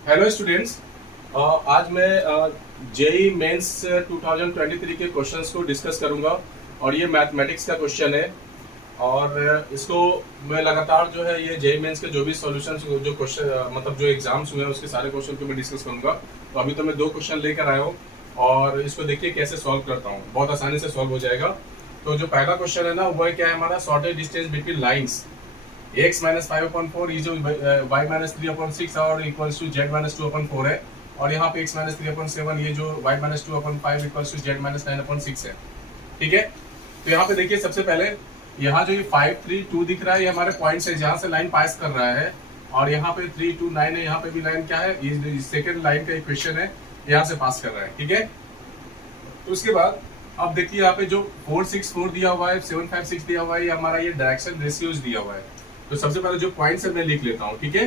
Hello students. आज मैं JEE mains 2023 के क्वेश्चंस को डिस्कस करूंगा और ये मैथमेटिक्स का क्वेश्चन है। और इसको मैं लगातार जो है ये जेई मेंस के जो भी सॉल्यूशंस जो क्वेश्चन मतलब जो एग्जाम्स हुए हैं उसके सारे क्वेश्चन को मैं डिस्कस करूंगा। तो अभी तो मैं दो क्वेश्चन लेकर आया हूँ और इसको देखिए कैसे सॉल्व करता हूँ, बहुत आसानी से सॉल्व हो जाएगा। तो जो पहला क्वेश्चन है ना वो है क्या है हमारा, shortage distance between lines x minus 5/4 ये जो वाई माइनस 3/6 और इक्वल्स टू जेड माइनस 2/4 है। और यहाँ पे एक्स माइनस 3/7 ये जो Y minus 2/5 equals to Z minus 9/6 है। ठीक है, तो यहाँ पे देखिए सबसे पहले यहाँ जो ये 5 3 2 दिख रहा है ये हमारे पॉइंट्स है जहाँ से लाइन पास कर रहा है। और यहाँ पे 3 2 9 है, यहाँ पे भी लाइन क्या है, ये सेकेंड लाइन का इक्वेशन है, यहाँ से पास कर रहा है। ठीक है, तो उसके बाद अब देखिए यहाँ पे जो 4 6 4 दिया हुआ है, 7 5 6 दिया हुआ है, ये हमारा ये डायरेक्शन रेशियोज दिया हुआ है। तो सबसे पहले जो पॉइंट्स है मैं लिख लेता हूँ। ठीक है,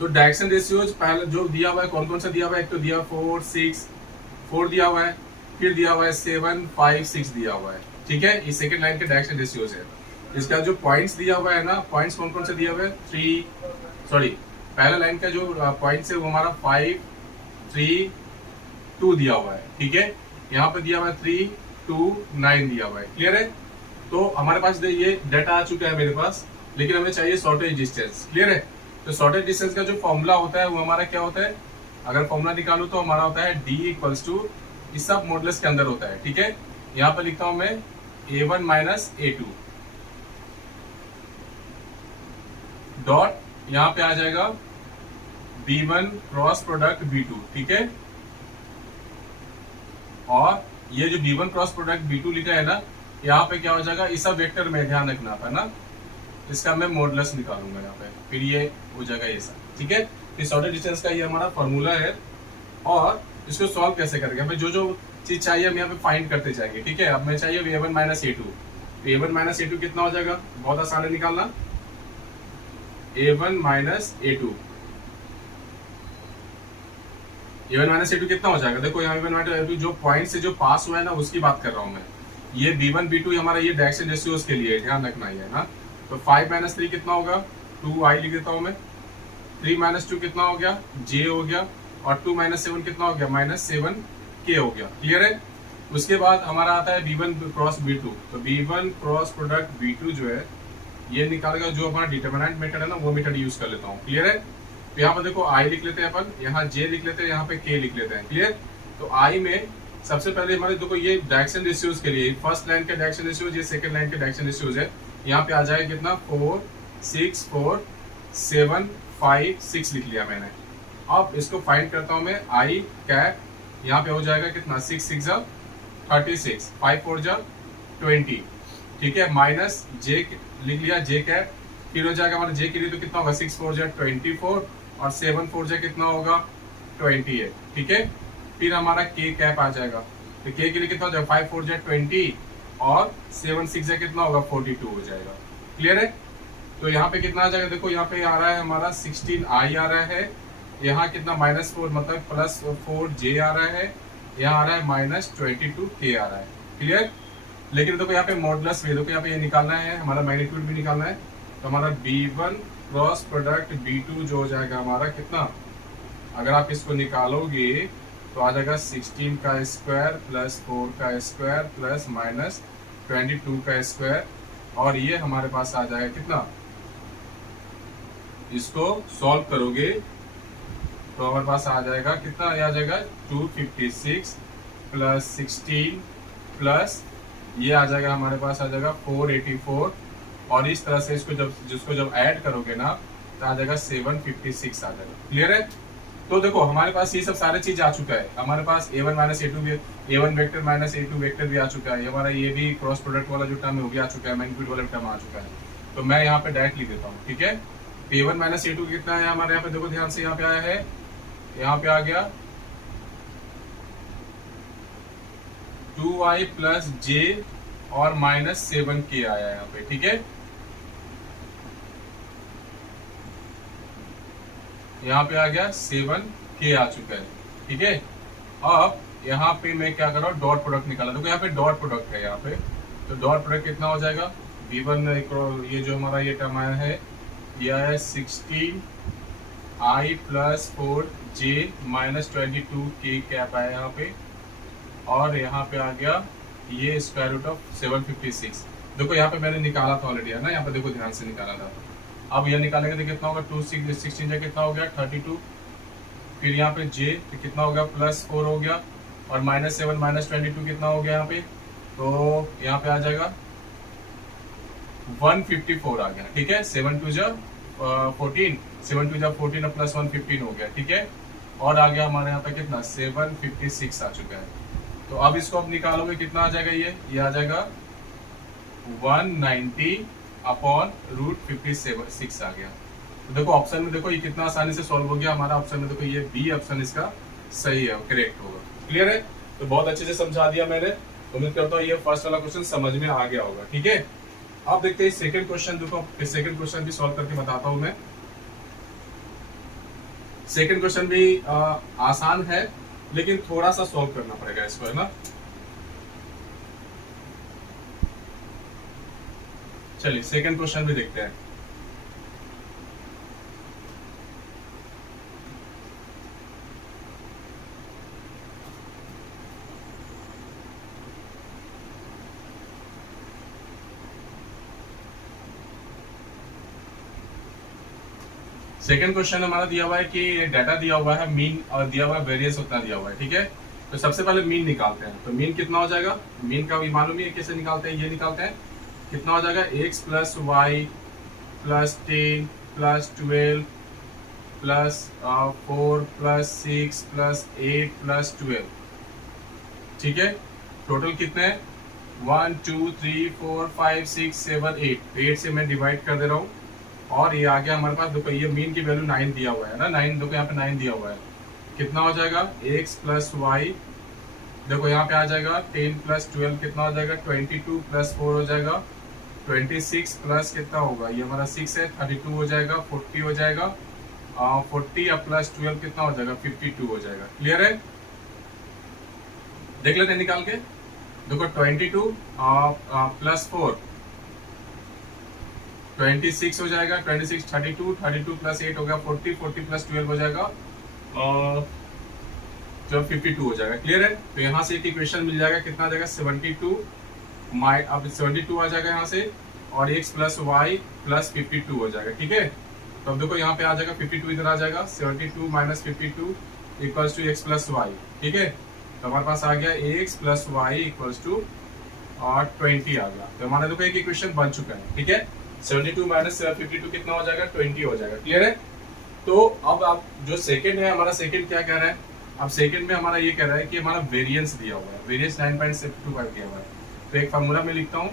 तो डायरेक्शन रेशियोज पहले जो दिया हुआ है कौन कौन सा दिया हुआ है, एक तो दिया 4 6 4 दिया हुआ है, फिर दिया हुआ है 7 5 6 दिया हुआ है। ठीक है, ये सेकंड लाइन के डायरेक्शन रेशियोज है। इसका जो पॉइंट्स दिया हुआ है ना, पॉइंट्स कौन कौन से दिया हुआ है, 3 सॉरी पहला लाइन का जो पॉइंट्स है वो हमारा 5 3 2 दिया हुआ है। ठीक है, यहाँ पे दिया हुआ है 3 2 9 दिया हुआ है। क्लियर है, तो हमारे पास ये डाटा आ चुका है मेरे पास, लेकिन हमें चाहिए शॉर्टेज डिस्टेंस। क्लियर है, तो शॉर्टेज डिस्टेंस का जो फॉर्मूला होता है वो हमारा क्या होता है, अगर फॉर्मूला निकालू तो हमारा होता है डी इक्वल्स टू इस सब मॉडुलस के अंदर होता है। ठीक है, यहाँ पे लिखता हूं मैं a1 माइनस a2 डॉट यहाँ पे आ जाएगा b1 क्रॉस प्रोडक्ट b2। ठीक है, और ये जो b1 क्रॉस प्रोडक्ट b2 लिखा है ना, यहाँ पे क्या हो जाएगा, इस सब वेक्टर में ध्यान रखना था ना, इसका मैं मॉडुलस निकालूंगा यहाँ पे, फिर ये हो जाएगा ये सब। ठीक है, तो शॉर्टेज डिस्टेंस का ये हमारा फॉर्मूला है। और इसको सॉल्व कैसे करेंगे, हमें जो जो चीज चाहिए हम यहाँ पे फाइंड करते जाएंगे। ठीक है, अब मैं चाहिए a1 माइनस a2, तो a1 माइनस a2 कितना हो जाएगा, बहुत आसान है निकालना, a1 minus a2 a1 minus a2 कितना हो जाएगा, देखो यहाँ a1 माइनस a2 जो पॉइंट से जो पास हुआ है ना उसकी बात कर रहा हूँ मैं। ये b1 b2 हमारा ये डायरेक्शन रेशियोज के लिए ध्यान रखना ही है ना। तो 5 माइनस 3 कितना होगा, 2i लिख देता हूँ मैं। 3 माइनस 2 कितना हो गया, j हो गया। और 2 माइनस 7 कितना हो गया, -7k हो गया। क्लियर है, उसके बाद हमारा आता है b1 क्रॉस b2, तो b1 क्रॉस प्रोडक्ट b2 जो है ये निकालेगा, जो हमारा डिटरमिनेंट मेथड है ना वो मेथड यूज कर लेता हूँ। क्लियर है, तो यहाँ पर देखो i लिख लेते हैं अपन, यहाँ j लिख लेते हैं, यहाँ पे k लिख लेते हैं। क्लियर, तो i में सबसे पहले हमारे देखो ये डायरेक्शन रेशियोज के लिए फर्स्ट लाइन के डायरेक्शन रेशियोज, ये सेकंड लाइन के डायरेक्शन रेशियोज है। यहाँ पे आ जाएगा कितना, 4 6 4 7 5 6 लिख लिया मैंने। अब इसको फाइंड करता हूँ मैं, आई कैप यहाँ पे हो जाएगा कितना, 6 6 36, 5 4 20। ठीक है, माइनस जे लिख लिया, जे कैप, फिर हो जाएगा हमारा जे के लिए तो कितना होगा, 6 4 24 और 7 4 कितना होगा, 28। ठीक है, फिर हमारा के कैप आ जाएगा, तो के लिए कितना हो जाएगा, 5 4 20 और 7 6 कितना होगा, 42 हो जाएगा। क्लियर है, तो यहाँ पे कितना आ जाएगा, देखो यहाँ पे आ रहा है हमारा 16i आ रहा है, यहाँ कितना -4 मतलब +4j आ रहा है, यहाँ आ रहा है -22k आ रहा है। क्लियर, लेकिन देखो यहाँ पे मॉडुलस भी, देखो यहाँ पे ये निकालना है, हमारा मैग्नीट्यूड भी निकालना है। तो हमारा b1 क्रॉस प्रोडक्ट b2 जो हो जाएगा हमारा कितना, अगर आप इसको निकालोगे तो आ जाएगा 16 का स्क्वायर प्लस 4 का स्क्वायर प्लस -22 का स्क्वायर, और ये हमारे पास आ जाएगा कितना, इसको सॉल्व करोगे तो हमारे पास आ जाएगा कितना, आ जाएगा 256 प्लस 16 प्लस ये आ जाएगा हमारे पास आ जाएगा 484, और इस तरह से इसको जब ऐड करोगे ना तो आ जाएगा 756 आ जाएगा। क्लियर है, तो देखो हमारे पास ये सब सारे चीज आ चुका है, हमारे पास a1 माइनस a2 भी, a1 vector minus a2 vector भी आ चुका है, हमारा ये भी क्रॉस प्रोडक्ट वाला जो टर्म है वो भी आ चुका है, मैग्नीट्यूड वाला टर्म आ चुका है। तो मैं यहाँ पे डायरेक्ट लिख देता हूँ। ठीक है, a1 माइनस a2 कितना है हमारे यहाँ पे, देखो ध्यान से यहाँ पे आया है, यहाँ पे आ गया 2i प्लस j और -7k आया यहाँ पे। ठीक है, यहाँ पे आ गया 7k आ चुका है। ठीक है, अब यहाँ पे मैं क्या कर रहा हूँ, डॉट प्रोडक्ट निकाला, देखो यहाँ पे डॉट प्रोडक्ट है यहाँ पे, तो डॉट प्रोडक्ट कितना हो जाएगा, b1 ये जो हमारा ये टर्म आया है, ये आया 16 आई प्लस 4 जे माइनस 22 के कैप आया यहाँ पे, और यहाँ पे आ गया ये स्क्वायर रूट ऑफ 756। देखो यहाँ पे मैंने निकाला था ऑलरेडी, है ना, यहाँ पे देखो ध्यान से निकाला था। अब यह निकालेंगे तो कितना होगा, 2 16 जा कितना हो गया 32, फिर यहाँ पे जे तो कितना हो गया +4 हो गया, और -7 -22 कितना हो गया यहाँ पे, तो यहाँ पे आ जाएगा 154 आ गया। ठीक है, 7 2 जा 14, 7 2 जा 14 और +1 15 हो गया। ठीक है, और आ गया हमारे यहाँ पे कितना 756 आ चुका है। तो अब इसको अब निकालोगे कितना आ जाएगा, ये आ जाएगा 190 अपॉन √56 आ गया। तो देखो ऑप्शन में देखो ये कितना आसानी से सॉल्व हो गया हमारा। ऑप्शन में देखो ये बी ऑप्शन इसका सही है, करेक्ट होगा। क्लियर है, तो बहुत अच्छे से समझा दिया मैंने। उम्मीद करता हूँ ये फर्स्ट वाला क्वेश्चन समझ में आ गया होगा। ठीक है, अब देखते हैं सेकंड क्वेश्चन। देखो सेकंड क्वेश्चन भी सॉल्व करके बताता हूँ मैं। सेकंड क्वेश्चन भी आसान है, लेकिन थोड़ा सा सॉल्व करना पड़ेगा इसको, है ना। चलिए सेकंड क्वेश्चन भी देखते हैं। सेकंड क्वेश्चन हमारा दिया हुआ है कि डाटा दिया हुआ है मीन और दिया हुआ है वेरिएंस उतना दिया हुआ है। ठीक है, तो सबसे पहले मीन निकालते हैं। तो मीन कितना हो जाएगा, मीन का भी मालूम है कैसे निकालते हैं, ये निकालते हैं। कितना हो जाएगा x + y + 10 + 12 + 4 + 6 + 8 + 12। ठीक है, टोटल कितने हैं 1 2 3 4 5 6 7 8। 8 से मैं डिवाइड कर दे रहा हूँ, और ये आ गया हमारे पास। देखो ये मीन की वैल्यू 9 दिया हुआ है ना, 9 देखो यहाँ पे 9 दिया हुआ है। कितना हो जाएगा x + y, देखो यहाँ पे आ जाएगा 10 + 12 कितना हो जाएगा 22 + 4 हो जाएगा 26 प्लस कितना होगा, ये हमारा 6 है 32 हो जाएगा 40 हो जाएगा 40 या +12 कितना हो जाएगा 52 हो जाएगा। क्लियर है, देख लेते हैं निकाल के। देखो 22 + 4 26 हो जाएगा, 26 32 32 + 8 हो गया 40 40 + 12 हो जाएगा जब 52 हो जाएगा। क्लियर है, तो यहाँ से एक इक्वेशन मिल जाएगा, कितना आ जाएगा 72 अब 72 आ जाएगा यहाँ से, और x + y + 52 हो जाएगा। ठीक है, तो अब देखो यहाँ पे आ जाएगा 52 इधर आ जाएगा 72 - 52 = x + y। ठीक है, तो हमारे पास आ गया x + y = 20 आ गया। तो हमारा देखो एक इक्वेशन बन चुका है। ठीक है, 72 - 52 कितना हो जाएगा 20 हो जाएगा। क्लियर है, तो अब जो सेकंड है हमारा, सेकंड क्या कह रहा है, अब सेकंड में हमारा ये कह रहा है कि हमारा वेरिएंस दिया हुआ है, वेरिएंस 9.725 दिया हुआ है। तो एक फार्मूला में लिखता हूँ,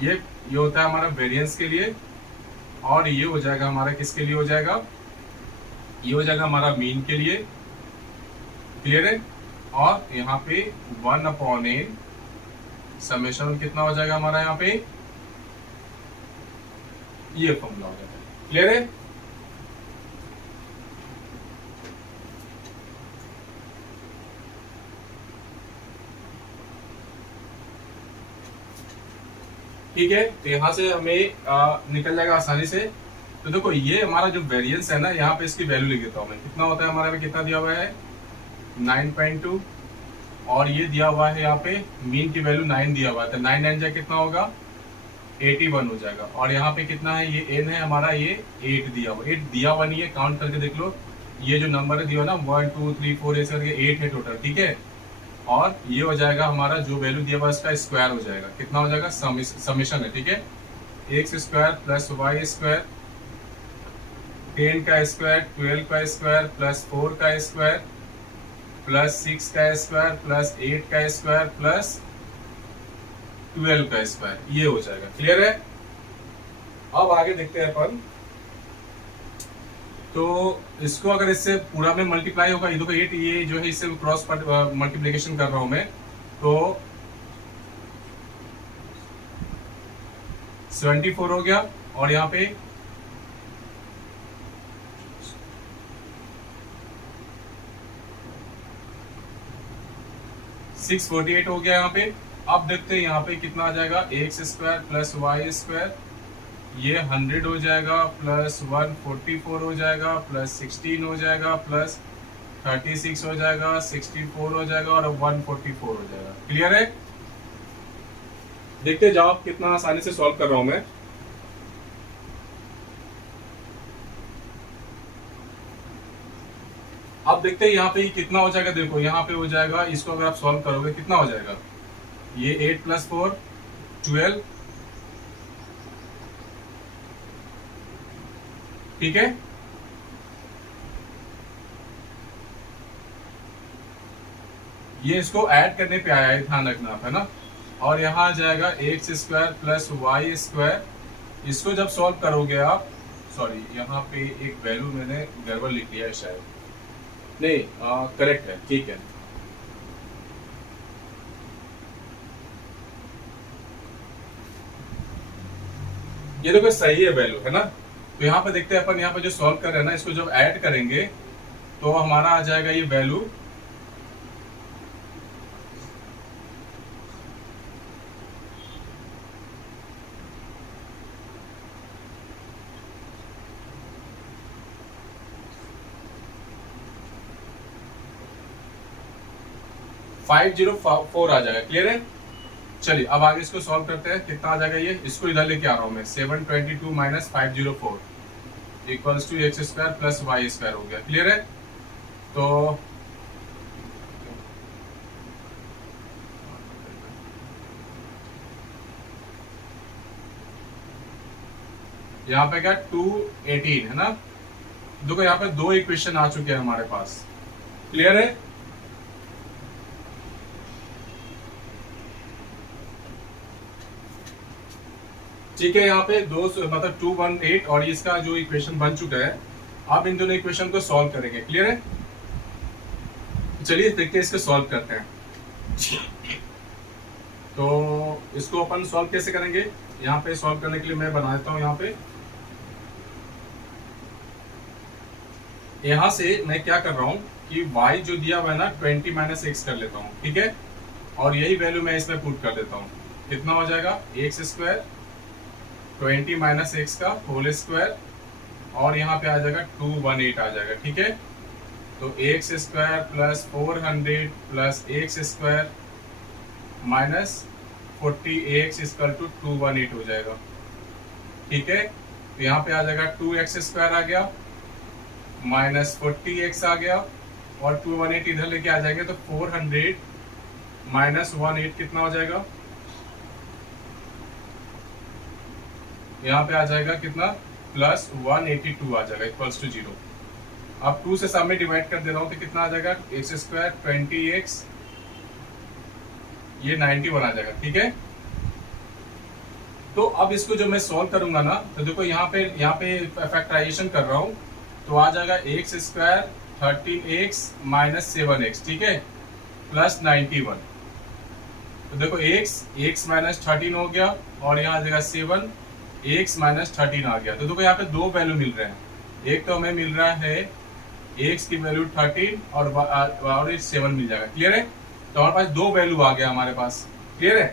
ये होता है हमारा वेरिएंस के लिए, और ये हो जाएगा हमारा किसके लिए हो जाएगा, ये हो जाएगा हमारा मीन के लिए। क्लियर है, और यहाँ पे 1/n समेशन कितना हो जाएगा हमारा, यहाँ पे ये फॉर्मूला हो जाएगा। क्लियर है, ठीक है, तो यहाँ से हमें निकल जाएगा आसानी से। तो देखो ये हमारा जो वेरिएंस है ना, यहाँ पे इसकी वैल्यू लिख देता हूँ मैं, कितना होता है हमारे में, कितना दिया हुआ है 9.2, और ये दिया हुआ है यहाँ पे मीन की वैल्यू 9 दिया हुआ है, तो 9 9 जा कितना होगा 81 हो जाएगा। और यहाँ पे कितना है, ये n है हमारा, ये 8 दिया हुआ, 8 दिया हुआ नहीं है, काउंट करके देख लो, ये जो नंबर है दिया ना 1 2 3 4 ऐसे करके 8 है टोटल। ठीक है, और ये हो जाएगा हमारा जो वैल्यू दिया हुआ इसका स्क्वायर हो जाएगा, कितना हो जाएगा समेशन है। ठीक है, x² + y² 10 का स्क्वायर 12 का स्क्वायर +4 का स्क्वायर +6 का स्क्वायर +8 का स्क्वायर +12 का स्क्वायर, ये हो जाएगा। क्लियर है, अब आगे देखते हैं अपन। तो इसको अगर इससे पूरा में मल्टीप्लाई होगा, ये देखो 8, ये जो है इससे क्रॉस मल्टीप्लिकेशन कर रहा हूं मैं, तो 74 हो गया, और यहाँ पे 648 हो गया यहाँ पे। अब देखते हैं यहाँ पे कितना आ जाएगा, x² + y² ये 100 हो जाएगा प्लस 144 हो जाएगा प्लस 16 हो जाएगा प्लस 36 हो जाएगा 64 हो जाएगा और 144 हो जाएगा। क्लियर है? देखते जाओ आप कितना आसानी से सॉल्व कर रहा हूं मैं। अब देखते हैं यहाँ पे कितना हो जाएगा। देखो यहाँ पे हो जाएगा, इसको अगर आप सॉल्व करोगे कितना हो जाएगा, ये 8 + 4 12, ठीक है। ये इसको ऐड करने पे आया है, ध्यान रखना आप, है ना। और यहाँ आ जाएगा x² + y²। इसको जब सॉल्व करोगे आप, सॉरी यहाँ पे एक वैल्यू मैंने गड़बड़ लिख लिया है शायद, नहीं करेक्ट है, ठीक है। ये देखो सही है वैल्यू, है ना। तो यहाँ पे देखते हैं अपन, यहाँ पे जो सॉल्व कर रहे हैं ना, इसको जब ऐड करेंगे तो हमारा आ जाएगा ये वैल्यू 504 आ जाएगा। क्लियर है? चलिए अब आगे इसको सॉल्व करते हैं। कितना आ जाएगा ये, इसको इधर लेके आ रहा हूं मैं, 722 - 504 इक्वल्स टू x² + y² हो गया। क्लियर है? तो यहाँ पे क्या 218 है ना। देखो यहाँ पे 2 इक्वेशन आ चुके हैं हमारे पास। क्लियर है? ठीक है, यहाँ पे 2 मतलब 218 और इसका जो इक्वेशन बन चुका है, आप इन दोनों इक्वेशन को सॉल्व करेंगे। क्लियर है? चलिए देखते हैं, इसको सॉल्व करते हैं। तो इसको अपन सॉल्व कैसे करेंगे, यहाँ पे सॉल्व करने के लिए मैं बना देता हूँ। यहाँ से मैं क्या कर रहा हूँ कि y जो दिया हुआ है ना 20 - x कर लेता हूँ, ठीक है। और यही वैल्यू मैं इसमें पुट कर देता हूँ। कितना हो जाएगा, x² 20 - x का होल स्क्वायर और यहाँ पे आ जाएगा 218 आ जाएगा, ठीक है। तो x² + 400 + x² - 40x = 218 हो जाएगा, ठीक है। तो यहाँ पे आ जाएगा 2x² आ गया -40x आ गया और 218 इधर लेके आ जाएंगे तो 400 - 18 कितना हो जाएगा, यहाँ पे आ जाएगा कितना, +182 आ जाएगा इक्वल्स टू 0। अब 2 से सामने डिवाइड कर दे रहा हूँ तो कितना आ जाएगा, x² 20x, ये 91 आ जाएगा, ठीक है। तो अब इसको जब मैं सॉल्व करूंगा ना, तो देखो यहाँ पे फैक्टराइजेशन कर रहा हूँ, तो आ जाएगा x² 13x - 7x, ठीक है, +91। तो देखो x - 13 हो गया और यहाँ आ जाएगा 7 x - 13 आ गया। तो देखो यहाँ पे 2 वैल्यू मिल रहे हैं। एक तो हमें मिल रहा है x की वैल्यू 13 और 7 मिल जाएगा। क्लियर है? तो हमारे पास 2 वैल्यू आ गया हमारे पास। क्लियर है?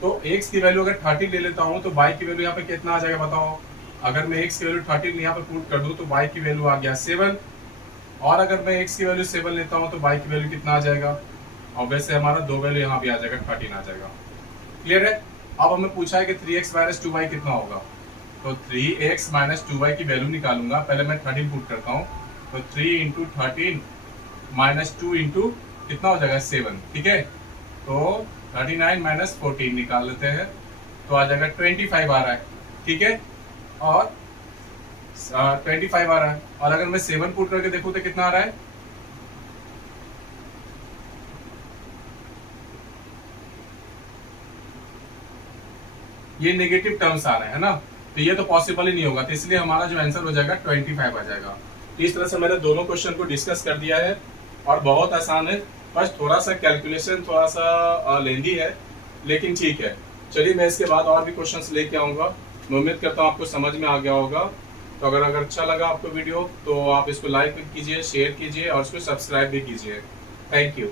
तो x की वैल्यू अगर 13 ले लेता हूँ तो y की वैल्यू यहाँ पे कितना आ जाएगा बताओ। अगर मैं x की वैल्यू 13 यहाँ पे पुट कर दूं तो y की वैल्यू आ गया 7, और अगर मैं x की वैल्यू 7 लेता हूँ तो y की वैल्यू कितना आ जाएगा, और वैसे हमारा 2 वैल्यू यहाँ भी आ जाएगा, 13 आ जाएगा। क्लियर है? अब हमें पूछा है कि 3x - 2y कितना होगा, तो 3x - 2y की वैल्यू निकालूंगा। पहले मैं 13 पुट करता हूँ, तो 3 × 13 - 2 × कितना हो जाएगा 7, ठीक है। तो 39 - 14 निकाल लेते हैं, तो आ जाएगा 25 आ रहा है, ठीक है। और 25 आ रहा है, और अगर मैं 7 पुट करके देखूँ तो कितना आ रहा है, ये नेगेटिव टर्म्स आ रहे हैं ना, तो ये तो पॉसिबल ही नहीं होगा। तो इसलिए हमारा जो आंसर हो जाएगा 25 आ जाएगा। इस तरह से मैंने दोनों क्वेश्चन को डिस्कस कर दिया है और बहुत आसान है, बस थोड़ा सा कैलकुलेशन थोड़ा सा लेंदी है, लेकिन ठीक है। चलिए मैं इसके बाद और भी क्वेश्चंस लेके आऊँगा। मैं उम्मीद करता हूँ आपको समझ में आ गया होगा। तो अगर अच्छा लगा आपको वीडियो तो आप इसको लाइक कीजिए, शेयर कीजिए और इसको सब्सक्राइब भी कीजिए। Thank you.